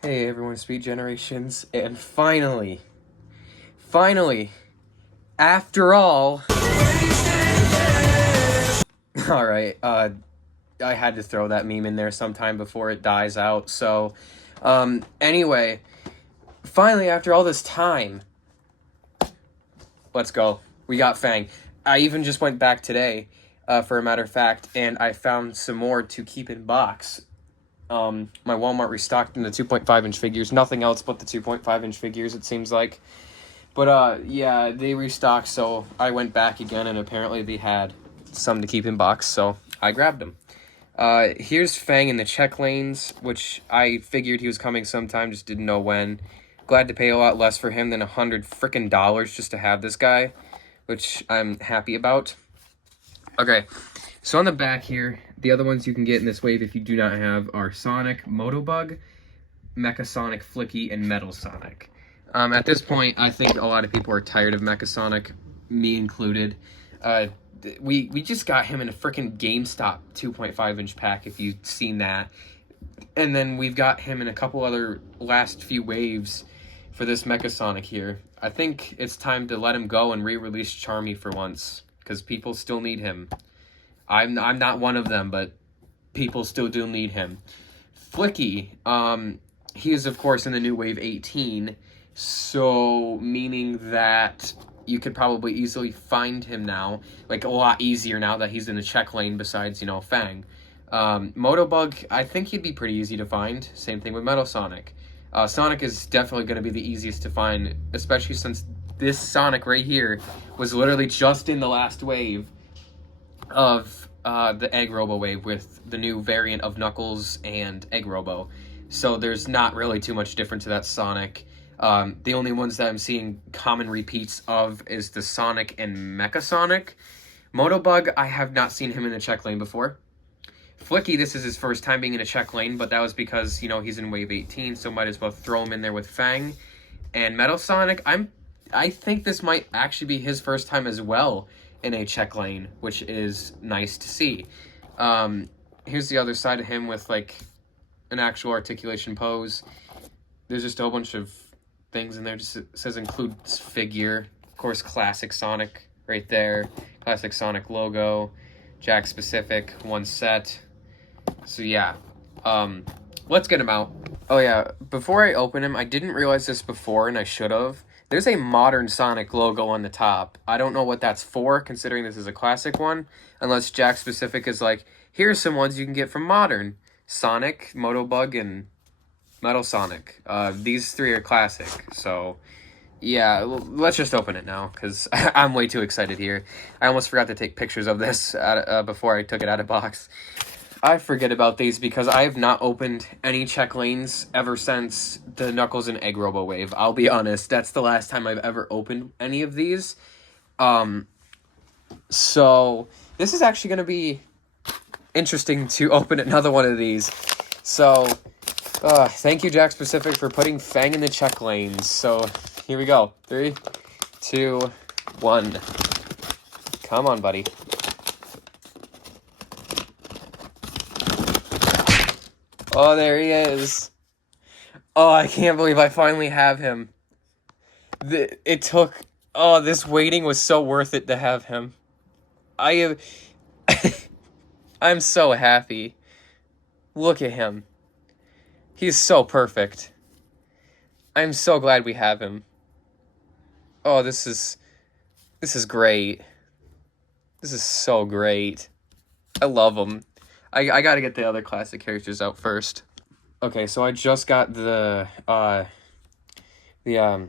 Hey everyone, Speed Generations, and finally, after all, alright, I had to throw that meme in there sometime before it dies out, so, anyway, finally, after all this time, let's go. We got Fang. I even just went back today, for a matter of fact, and I found some more to keep in box. My Walmart restocked in the 2.5-inch figures. Nothing else but the 2.5-inch figures, it seems like. But, yeah, they restocked, so I went back again, and apparently they had some to keep in box, so I grabbed them. Here's Fang in the check lanes, which I figured he was coming sometime, just didn't know when. Glad to pay a lot less for him than $100 frickin' just to have this guy, which I'm happy about. Okay, so on the back here, the other ones you can get in this wave if you do not have are Sonic, Motobug, Mecha Sonic, Flicky, and Metal Sonic. At this point, I think a lot of people are tired of Mecha Sonic, me included. We just got him in a frickin' GameStop 2.5-inch pack, if you've seen that. And then we've got him in a couple other last few waves for this Mecha Sonic here. I think it's time to let him go and re-release Charmy for once, because people still need him. I'm not one of them, but people still do need him. Flicky, he is, of course, in the new Wave 18, so meaning that you could probably easily find him now, like a lot easier now that he's in the check lane besides, Fang. Motobug, I think he'd be pretty easy to find. Same thing with Metal Sonic. Sonic is definitely going to be the easiest to find, especially since this Sonic right here was literally just in the last wave of the Egg Robo wave with the new variant of Knuckles and Egg Robo. So there's not really too much difference to that Sonic. The only ones that I'm seeing common repeats of is the Sonic and Mecha Sonic. Motobug, I have not seen him in the check lane before. Flicky, this is his first time being in a check lane, but that was because, he's in Wave 18, so might as well throw him in there with Fang. And Metal Sonic, I think this might actually be his first time as well in a check lane, which is nice to see. Here's the other side of him with, like, an actual articulation pose. There's just a whole bunch of things in there. Just it says includes figure. Of course, Classic Sonic right there. Classic Sonic logo. Jakks Pacific, one set. So yeah, let's get him out. Oh yeah, before I open him, I didn't realize this before, and I should have. There's a modern Sonic logo on the top. I don't know what that's for, considering this is a classic one, unless Jakks Pacific is like, here's some ones you can get from modern. Sonic, Motobug, and Metal Sonic. These three are classic, so yeah, let's just open it now, because I'm way too excited here. I almost forgot to take pictures of this before I took it out of box. I forget about these because I have not opened any check lanes ever since the Knuckles and Egg Robo wave. I'll be honest, that's the last time I've ever opened any of these. So this is actually going to be interesting to open another one of these. So, thank you, Jakks Pacific, for putting Fang in the check lanes. So, here we go. 3, 2, 1. Come on, buddy. Oh, there he is. Oh, I can't believe I finally have him. It took... Oh, this waiting was so worth it to have him. I'm so happy. Look at him. He's so perfect. I'm so glad we have him. Oh, this is great. This is so great. I love him. I gotta get the other classic characters out first. Okay, so I just got the other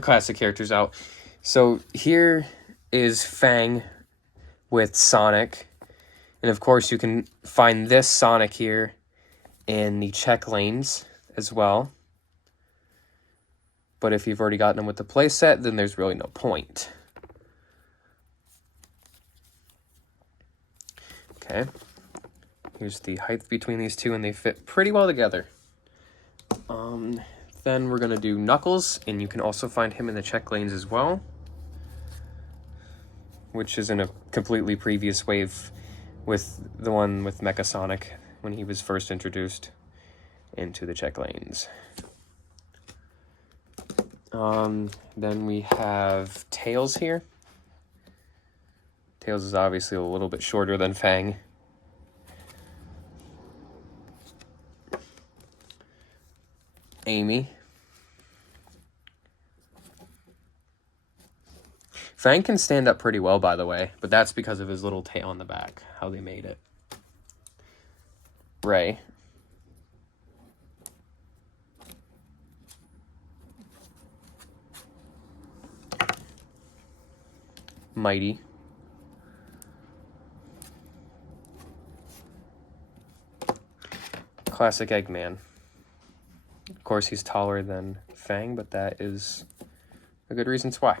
classic characters out. So here is Fang with Sonic. And of course you can find this Sonic here in the check lanes as well. But if you've already gotten them with the playset, then there's really no point. Okay. Here's the height between these two, and they fit pretty well together. Then we're going to do Knuckles, and you can also find him in the check lanes as well, which is in a completely previous wave with the one with Mecha Sonic when he was first introduced. into the check lanes. Then we have Tails here. Tails is obviously a little bit shorter than Fang. Amy. Fang can stand up pretty well, by the way, but that's because of his little tail on the back, how they made it. Ray. Mighty. Classic Eggman. Of course, he's taller than Fang, but that is a good reason why.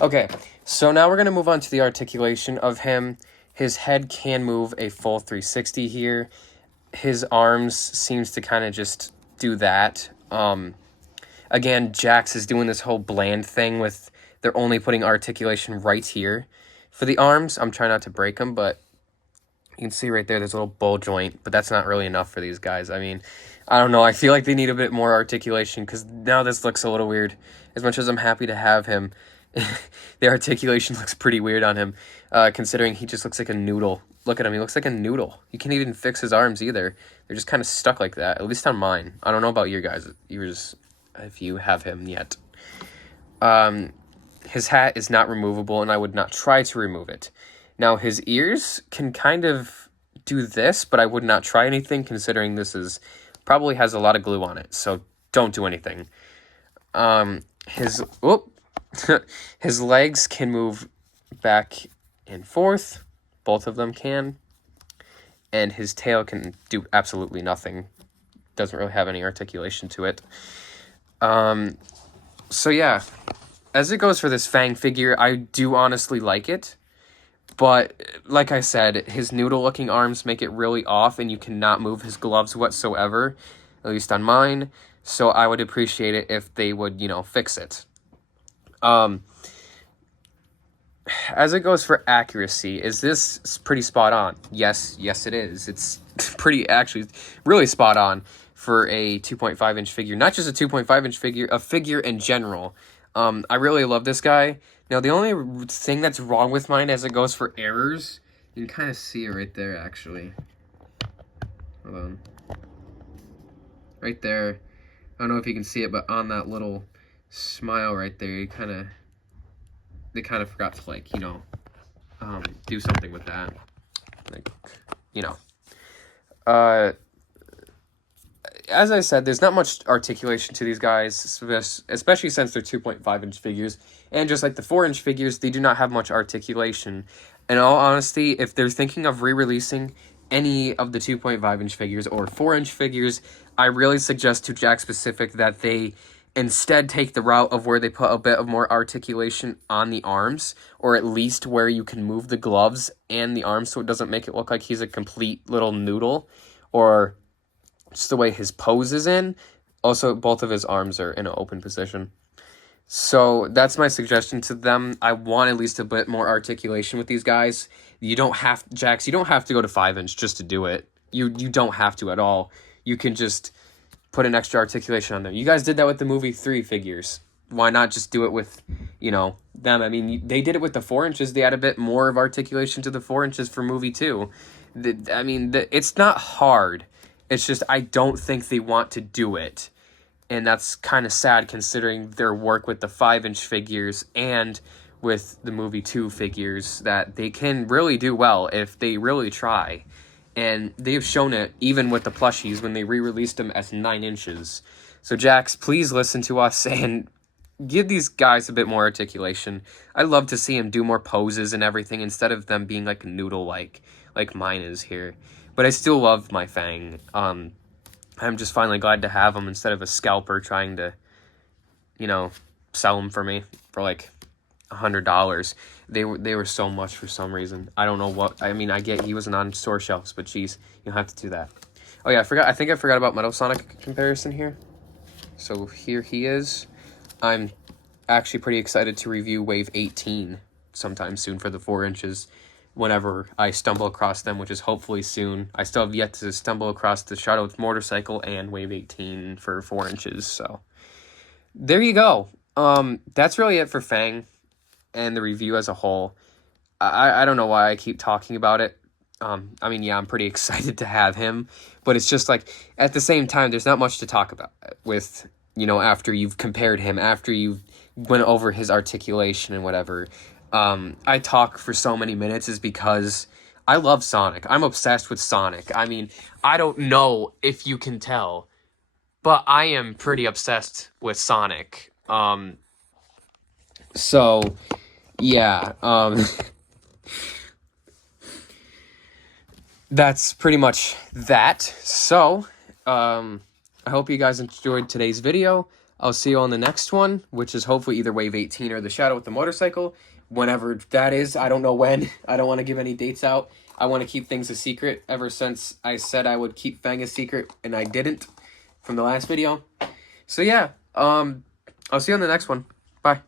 Okay, so now we're going to move on to the articulation of him. His head can move a full 360 here. His arms seems to kind of just do that. Again, Jakks is doing this whole bland thing with they're only putting articulation right here. For the arms, I'm trying not to break them, but you can see right there, there's a little ball joint, but that's not really enough for these guys. I mean, I don't know. I feel like they need a bit more articulation because now this looks a little weird. As much as I'm happy to have him, the articulation looks pretty weird on him, considering he just looks like a noodle. Look at him. He looks like a noodle. You can't even fix his arms either. They're just kind of stuck like that, at least on mine. I don't know about your guys, if you have him yet. His hat is not removable, and I would not try to remove it. Now, his ears can kind of do this, but I would not try anything, considering this is probably has a lot of glue on it, so don't do anything. His legs can move back and forth. Both of them can. And his tail can do absolutely nothing. Doesn't really have any articulation to it. So yeah, as it goes for this Fang figure, I do honestly like it. But like I said, his noodle-looking arms make it really off, and you cannot move his gloves whatsoever, at least on mine. So I would appreciate it if they would, fix it. As it goes for accuracy, is this pretty spot on? Yes, it is. It's pretty, actually, really spot on for a 2.5-inch figure. Not just a 2.5-inch figure, a figure in general. I really love this guy. Now, the only thing that's wrong with mine as it goes for errors, you can kind of see it right there, actually. Hold on. Right there. I don't know if you can see it, but on that little smile right there, they kind of forgot to, do something with that. As I said, there's not much articulation to these guys, especially since they're 2.5-inch figures. And just like the 4-inch figures, they do not have much articulation. In all honesty, if they're thinking of re-releasing any of the 2.5-inch figures or 4-inch figures, I really suggest to Jakks Pacific that they instead take the route of where they put a bit of more articulation on the arms, or at least where you can move the gloves and the arms so it doesn't make it look like he's a complete little noodle, or just the way his pose is in. Also, both of his arms are in an open position. So that's my suggestion to them. I want at least a bit more articulation with these guys. You don't have, Jakks, you don't have to go to 5-inch just to do it. You don't have to at all. You can just put an extra articulation on there. You guys did that with the movie 3 figures. Why not just do it with, them? I mean, they did it with the 4 inches. They had a bit more of articulation to the 4 inches for movie 2. It's not hard. It's just I don't think they want to do it. And that's kind of sad considering their work with the 5-inch figures and with the movie 2 figures, that they can really do well if they really try. And they've shown it even with the plushies when they re-released them as 9 inches. So Jakks, please listen to us and give these guys a bit more articulation. I'd love to see them do more poses and everything instead of them being like noodle-like, like mine is here. But I still love my Fang. I'm just finally glad to have him instead of a scalper trying to, sell him for me for like $100. They were so much for some reason. I don't know what. I mean, I get he wasn't on store shelves, but geez, you don't have to do that. Oh yeah, I think I forgot about Metal Sonic comparison here. So here he is. I'm actually pretty excited to review Wave 18 sometime soon for the 4 inches. whenever I stumble across them, which is hopefully soon. I still have yet to stumble across the Shadow motorcycle and Wave 18 for 4 inches, so there you go. That's really it for Fang and the review as a whole. I don't know why I keep talking about it. I mean, yeah, I'm pretty excited to have him, but it's just like, at the same time, there's not much to talk about with, you know, after you've compared him, after you've went over his articulation and whatever. I talk for so many minutes is because I love Sonic. I'm obsessed with Sonic. I mean, I don't know if you can tell, but I am pretty obsessed with Sonic. So, yeah, that's pretty much that. So, I hope you guys enjoyed today's video. I'll see you on the next one, which is hopefully either Wave 18 or the Shadow with the motorcycle. Whenever that is, I don't know when. I don't want to give any dates out. I want to keep things a secret ever since I said I would keep Fang a secret, and I didn't from the last video. So yeah, I'll see you on the next one. Bye.